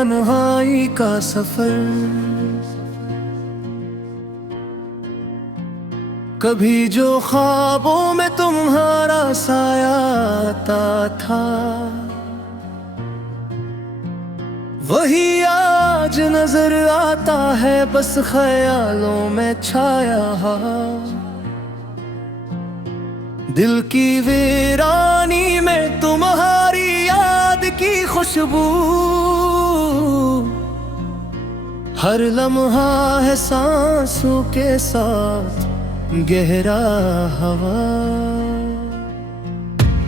तन्हाई का सफर। कभी जो ख्वाबों में तुम्हारा साया आता था, वही आज नजर आता है बस ख्यालों में छाया। दिल की वीरानी में तुम्हारी याद की खुशबू, हर लम्हा है सांसों के साथ गहरा हवा।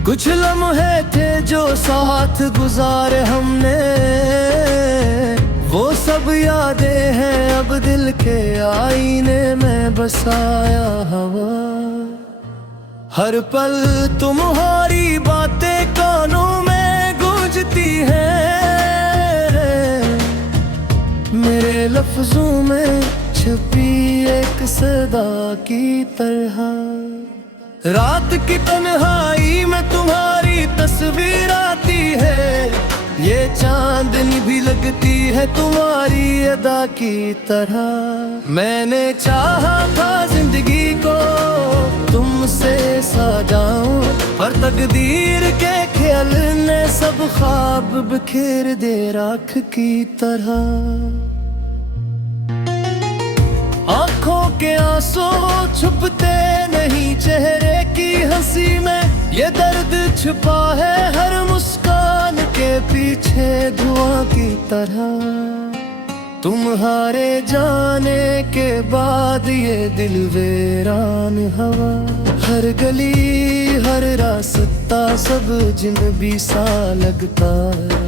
कुछ लम्हे थे जो साथ गुजारे हमने, वो सब यादें हैं अब दिल के आईने में बसाया हवा। हर पल तुम्हारी बातें कानों में गूंजती हैं, मेरे लफ्जों में छुपी एक सदा की तरह। रात की तन्हाई में तुम्हारी तस्वीर आती है, ये चांदनी भी लगती है तुम्हारी अदा की तरह। मैंने चाहा था जिंदगी को तुमसे सजाऊं, पर तकदीर के ख्याल ने सब ख्वाब बिखेर दे राख की तरह। आंखों के आंसू छुपते नहीं चेहरे की हंसी में, ये दर्द छुपा है हर मुस्कान के पीछे धुआं की तरह। तुम्हारे जाने के बाद ये दिल वीरान हवा, हर गली हर रास्ता सब जिंदगी सा लगता है।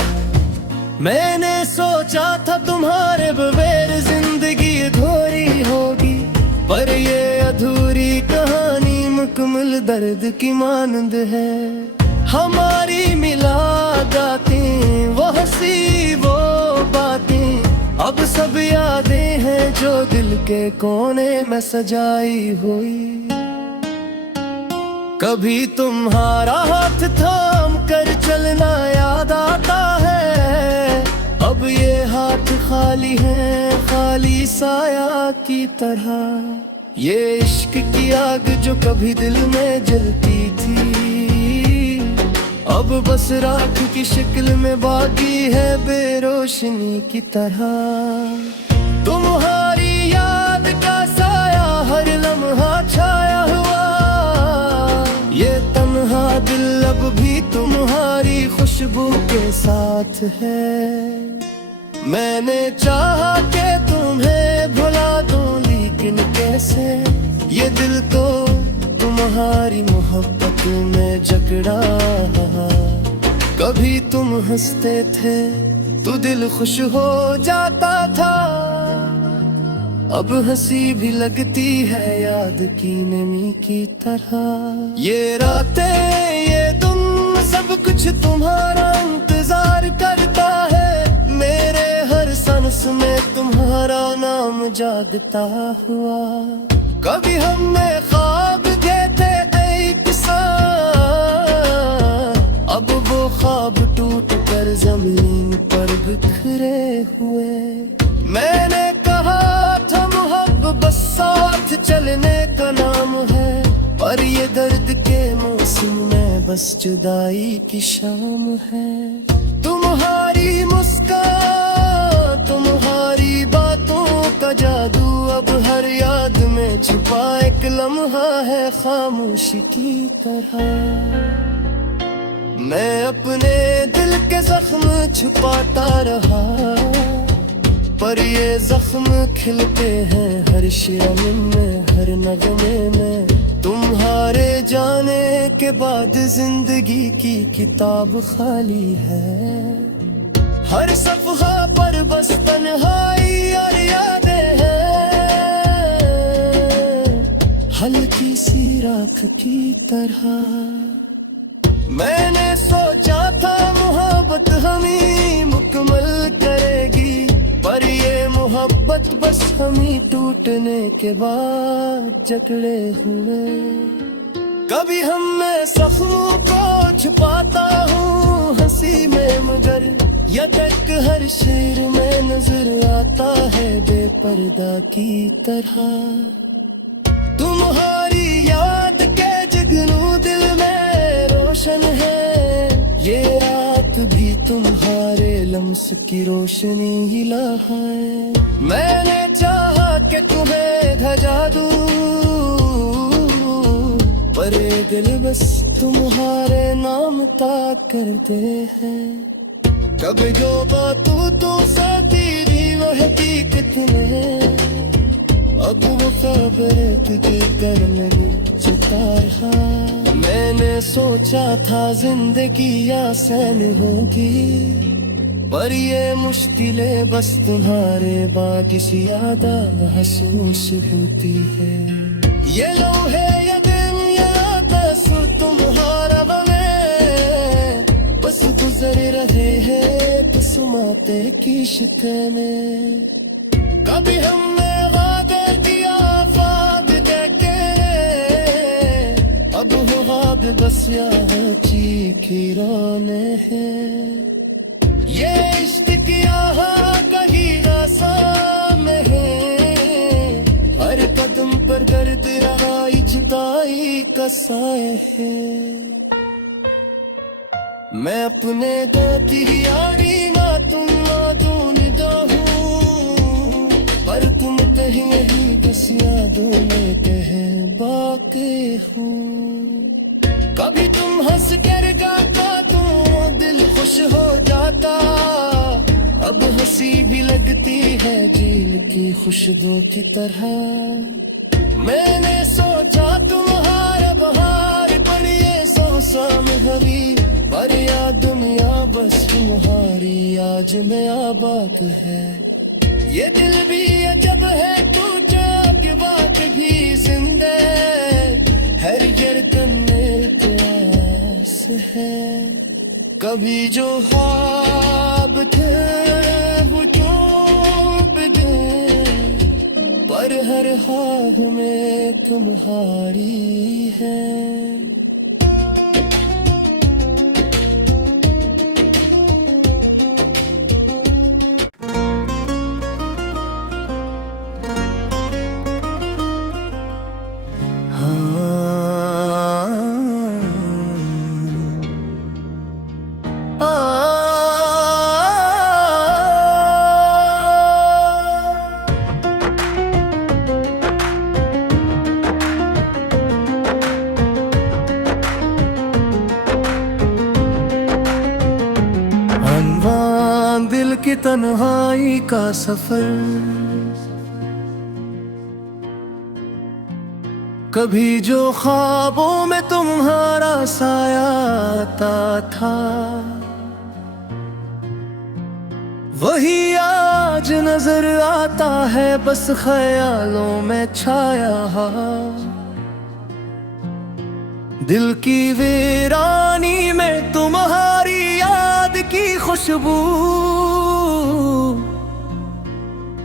मैंने सोचा था तुम्हारे बगैर जिंदगी अधूरी होगी, पर ये अधूरी कहानी मुकम्मल दर्द की मानंद है। हमारी मुलाकातें वो हंसी वो बातें अब सब यादें हैं जो दिल के कोने में सजाई हुई। कभी तुम्हारा हाथ थाम कर चलना याद आता है, अब ये हाथ खाली है खाली साया की तरह। ये इश्क की आग जो कभी दिल में जलती थी, अब बस राख की शक्ल में बाकी है बेरोशनी की तरह। तुम्हारी याद का साया हर लम्हा छाया हुआ, ये तन्हा दिल अब भी तुम्हारी खुशबू के साथ है। मैंने चाहा कि तुम्हें भुला दूं, लेकिन कैसे ये दिल तो तुम्हारी मोहब्बत में जकड़ा। कभी तुम हंसते थे तो दिल खुश हो जाता था, अब हंसी भी लगती है याद की नमी की तरह। ये रातें ये तुम सब कुछ तुम्हारा इंतजार करता है, मेरे हर सांस में तुम्हारा नाम जागता हुआ। कभी हमने ख्वाब देखे एक साथ, अब वो ख्वाब टूट कर जमीन पर बिखरे हुए। मैंने कहा था मोहब्बत बस साथ चलने का नाम है, पर ये दर्द के मौसम में बस जुदाई की शाम है। तुम्हारी मुस्कान तुम्हारी बातों का जादू अब हर याद में छुपा एक लम्हा है खामोशी की तरह। मैं अपने दिल के जख्म छुपाता रहा, पर ये जख्म खिलते हैं हर शिरम में हर नगमे में। तुम्हारे जाने के बाद जिंदगी की किताब खाली है, हर सफ़हा पर बस तन्हाई और यादें हैं, हल्की सी राख की तरह। मैंने सोचा था मोहब्बत हमें मुकम्मल करेगी, पर ये मोहब्बत बस हमें टूटने के बाद जकड़े हुए। कभी हम मैं जख्मों को छुपाता हूँ हंसी में, मगर या तक हर शेर में नजर आता है बेपर्दा की तरह। तुम्हारी याद के जगनू दिल में रोशन है, ये रात भी तुम्हारे लम्स की रोशनी हिला है। मैंने चाहा कि तुम्हें धजा दूं, पर ये दिल बस तुम्हारे नाम ताक करते हैं। कभी जो बातों तो साथी भी वह हकीकत में, अब वो खबर तुझे कर नहीं चिता रहा। मैंने सोचा था जिंदगी आसान होगी, पर ये मुश्किलें बस तुम्हारे बाद किसी याद महसूस होती है। ये लम्हे या दिन या तासुर तुम्हारा बस गुजर रहे हैं किस्मते की शिते में। कभी हमने वादा किया ख्वाब देखे, अब वो ख्वाब बस यहाँ की रोने हैं। ये इश्क किया कहीं आसान है, हर कदम पर दर्द रहा जुदाई का साए है। मैं अपने दाती यारी ना तुम मादून हूँ, पर तुम कहीं यही बस यादों में कह बाके हूँ। कभी तुम हंस कर गाता तो दिल खुश हो जाता, अब हंसी भी लगती है झील की खुशबू की तरह। मैंने सोचा तुम्हारा बहार पर ये सोसाम हरी, पर या दुनिया बस तुम्हारी आज में आबाद है। ये दिल भी अजब है टूटा के बाद भी जिंदा, हर धड़कन में प्यास है। कभी जो ख्वाब थे वो डूब गए, पर हर हाथ में तुम्हारी है। दिल की तन्हाई का सफर, कभी जो ख्वाबों में तुम्हारा साया आता था, वही आज नजर आता है बस ख्यालों में छाया। दिल की वीरानी में तुम्हारी याद की खुशबू,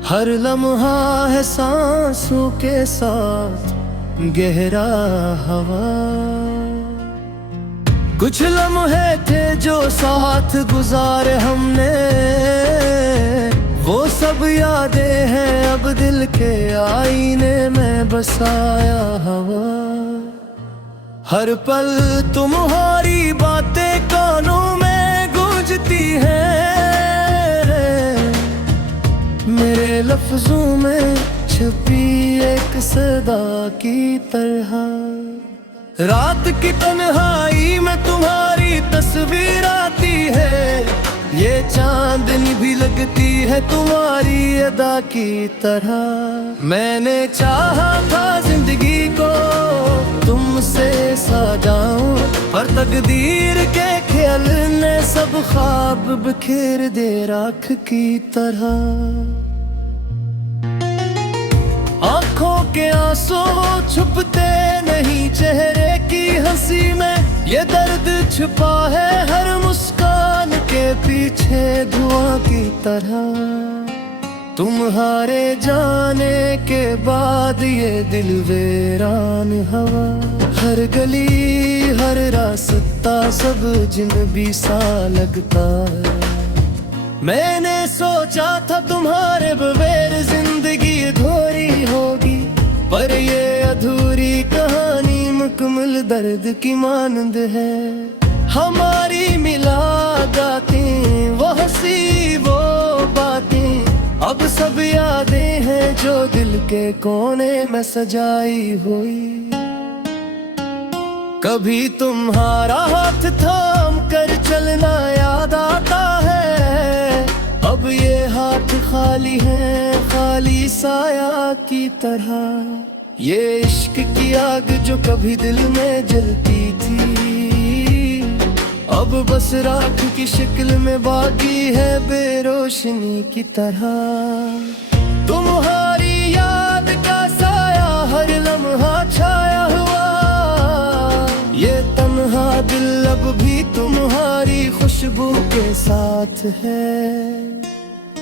हर लम्हा है सांसों के साथ गहरा हवा। कुछ लम्हे थे जो साथ गुजारे हमने, वो सब यादें हैं अब दिल के आईने में बसाया हवा। हर पल तुम्हारी बातें कानों में गूंजती हैं, मेरे लफ्जों में छुपी एक सदा की तरह। रात की तन्हाई में तुम्हारी तस्वीर आती है, ये चांदनी भी लगती है तुम्हारी अदा की तरह। मैंने चाहा था जिंदगी को तुमसे सजाऊं, पर तकदीर के ख्याल ने सब ख्वाब बिखेर दे राख की तरह। आंखों के आंसू छुपते नहीं चेहरे की हंसी में, ये दर्द छुपा है हर मुस्कान के पीछे धुआं की तरह। तुम्हारे जाने के बाद ये दिल वीरान हवा, हर गली हर रास्ता सब जिन भी सा लगता है। मैंने सोचा था तुम्हारे बगैर जिंदगी अधूरी होगी, पर ये अधूरी कहानी मुकम्मल दर्द की मानंद है। हमारी मिलादातें, वो हंसी वो बातें, अब सब यादें हैं जो दिल के कोने में सजाई हुई। कभी तुम्हारा हाथ थाम कर चलना याद आता है, अब ये हाथ खाली है, खाली साया की तरह। ये इश्क की आग जो कभी दिल में जलती थी, अब बस राख की शक्ल में बाकी है बेरोशनी की तरह। तुम्हारी याद का साया हर लम्हा छाया हुआ, ये तन्हा दिल अब भी तुम्हारी खुशबू के साथ है।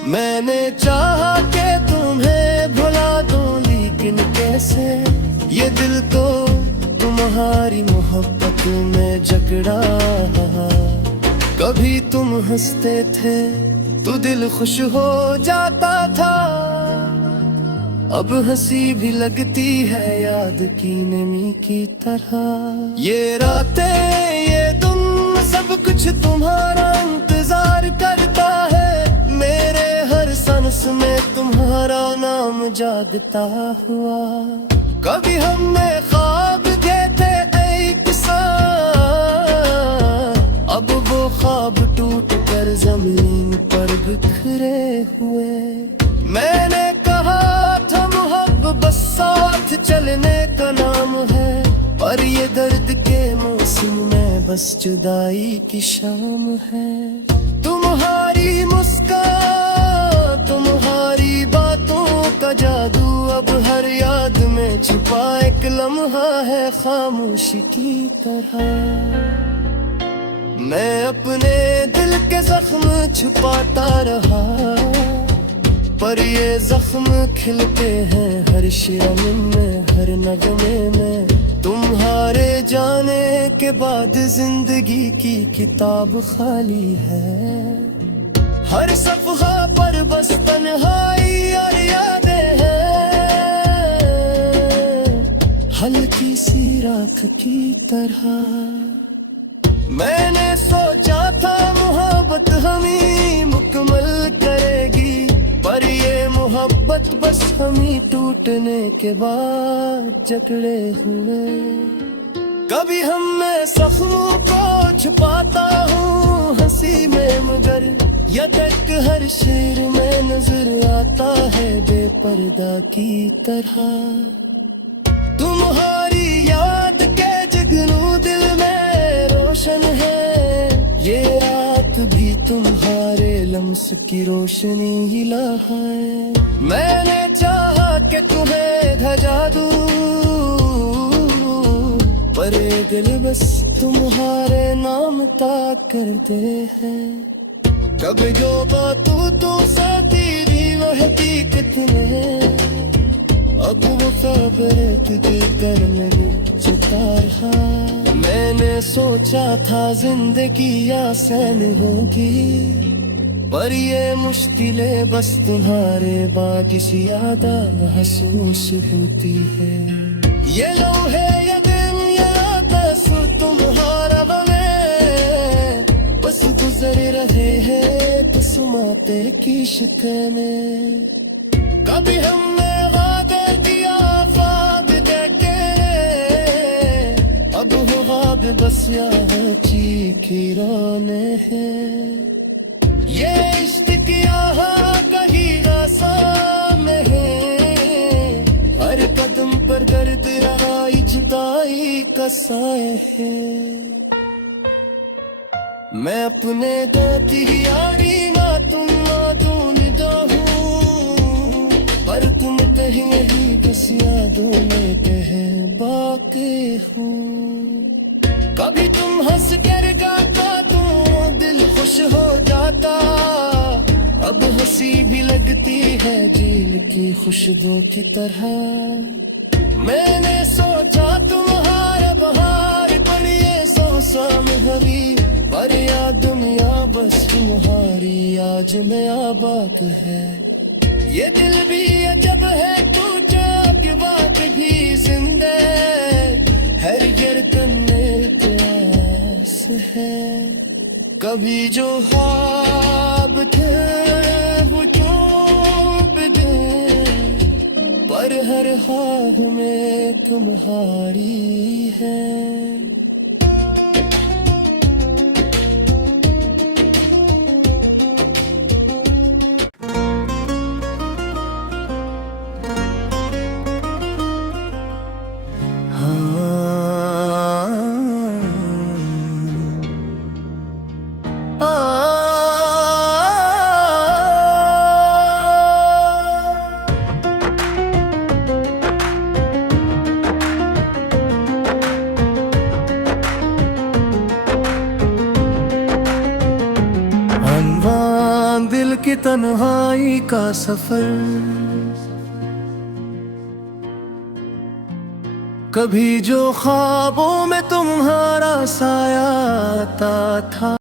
मैंने चाहा कि तुम्हें भुला दूं, लेकिन कैसे, ये दिल तो तुम्हारी मोहब्बत में जकड़ा। कभी तुम हंसते थे तो दिल खुश हो जाता था, अब हंसी भी लगती है याद की नमी की तरह। ये रातें ये दिन सब कुछ तुम्हारा इंतजार करता है, मेरे हर सांस में तुम्हारा नाम जागता हुआ। कभी हमने ख्वाब देखे एक साथ, अब वो ख्वाब टूट कर जमीन पर बिखरे हुए। मैंने कहा था मोहब्बत बस साथ चलने का नाम है, पर ये दर्द के मौसम में बस जुदाई की शाम है। तुम्हारी मुस्कान, तुम्हारी बातों का जादू अब हर याद में छुपा एक लम्हा है खामोशी की तरह। मैं अपने दिल के जख्म छुपाता रहा, पर ये जख्म खिलते हैं हर शिरम में, हर नगमे में। तुम्हारे जाने के बाद जिंदगी की किताब खाली है, हर सफ़हा पर बस तन्हाई और यादें हैं, हल्की सी राख की तरह। मैंने सोचा था मोहब्बत हमें मुकम्मल करेगी, पर ये मोहब्बत बस हमें टूटने के बाद जकड़े हुए। कभी हम मैं जख्मों को छुपाता हूँ हंसी में, मगर यदक हर शेर में नजर आता है बेपर्दा की तरह। तुम्हारी याद के जगनू दिल में रोशन है, ये रात भी तुम्हारे लम्स की रोशनी हिला है। मैंने चाहा कि तुम्हें धजा दूं, पर ये दिल बस तुम्हारे नाम ताक कर दे है। कभी जो बातों तो साथी भी वो हकीकत में, अब वो खबर तुझे करने चुका रहा। मैंने सोचा था जिंदगी आसान होगी, पर ये मुश्किलें बस तुम्हारे बाकी सी यादा महसूस होती है। ये लम्हे ये दिन ये तासुर तुम्हारा बने, बस गुजर रहे हैं तस्माते की शिकन में। कभी हमने वादा किया ख्वाब देखे, अब वो ख्वाब बस यहाँ चीखी रोने हैं। ये इश्क की आह कहीं आसान है, हर कदम पर दर्द रहा जुदाई का साए है। मैं अपने दाती यारी ना तुम मादून हूँ, पर तुम कहीं नहीं बस यादों में कह बाकी हूँ। कभी तुम हंस कर गाता तो दिल खुश हो जाता, अब हंसी भी लगती है झील की खुशबू की तरह। मैंने सोचा तुम्हारा बहार पड़िए सौ साम हरी, पर या दुनिया बस तुम्हारी याद आज नया बात है। ये दिल भी अजब है, टूटा के बाद भी जिंदा, हर गिरतन में प्यास है। कभी जो ख्वाब थे वो डूब गए, पर हर ख्वाब में तुम्हारी है। अनवान दिल की तन्हाई का सफर, कभी जो ख्वाबों में तुम्हारा साया आता था।